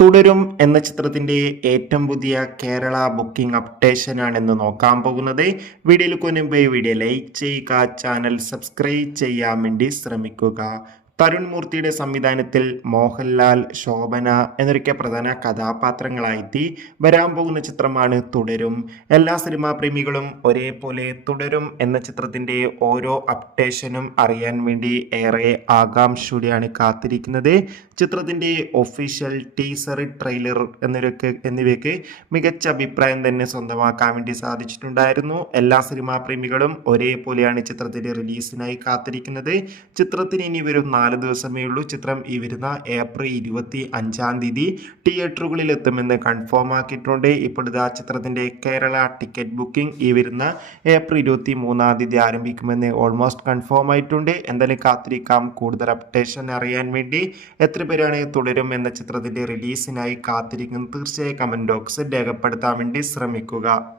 തുടരും എന്ന ചിത്രത്തിന്റെ ഏറ്റവും പുതിയ കേരള ബുക്കിംഗ് അപ്ഡേഷനാണ് ഇന്ന് നോക്കാൻ പോകുന്നത്. വീഡിയോയിൽ കൊനുമ്പോൾ വീഡിയോ ലൈക്ക് ചെയ്യുക ചാനൽ സബ്സ്ക്രൈബ് ചെയ്യാൻ വേണ്ടി ശ്രമിക്കുക. തരുൺ മൂർത്തിയുടെ സംവിധാനത്തിൽ മോഹൻലാൽ ശോഭന എന്നൊക്കെ പ്രധാന കഥാപാത്രങ്ങളായെത്തി വരാൻ പോകുന്ന ചിത്രമാണ് തുടരും. എല്ലാ സിനിമാ പ്രേമികളും ഒരേപോലെ തുടരും എന്ന ചിത്രത്തിന്റെ ഓരോ അപ്ഡേഷനും അറിയാൻ വേണ്ടി ഏറെ ആകാംക്ഷയോടെയാണ് കാത്തിരിക്കുന്നത്. ചിത്രത്തിന്റെ ഒഫീഷ്യൽ ടീസർ ട്രെയിലർ എന്നിവയൊക്കെ എന്നിവയ്ക്ക് മികച്ച അഭിപ്രായം തന്നെ സ്വന്തമാക്കാൻ വേണ്ടി സാധിച്ചിട്ടുണ്ടായിരുന്നു. എല്ലാ സിനിമാ പ്രേമികളും ഒരേപോലെയാണ് ചിത്രത്തിന്റെ റിലീസിനായി കാത്തിരിക്കുന്നത്. ചിത്രത്തിന് ഇനി വരും നാല് ദിവസമേ ഉള്ളൂ. ചിത്രം ഈ വരുന്ന ഏപ്രിൽ ഇരുപത്തി അഞ്ചാം തീയതി തിയേറ്ററുകളിൽ എത്തുമെന്ന് കൺഫേം ആക്കിയിട്ടുണ്ട് ഇപ്പോഴത്തെ ചിത്രത്തിന്റെ കേരള ടിക്കറ്റ് ബുക്കിംഗ് ഈ വരുന്ന ഏപ്രിൽ ഇരുപത്തി മൂന്നാം തീയതി ആരംഭിക്കുമെന്ന് ഓൾമോസ്റ്റ് കൺഫേം ആയിട്ടുണ്ട്. എന്തായാലും കാത്തിരിക്കാം. കൂടുതൽ അപ്ഡേഷൻ അറിയാൻ വേണ്ടി എത്ര പേരാണ് തുടരും എന്ന ചിത്രത്തിന്റെ റിലീസിനായി കാത്തിരിക്കുന്നത് തീർച്ചയായും കമന്റ് ബോക്സിൽ രേഖപ്പെടുത്താൻ വേണ്ടി ശ്രമിക്കുക.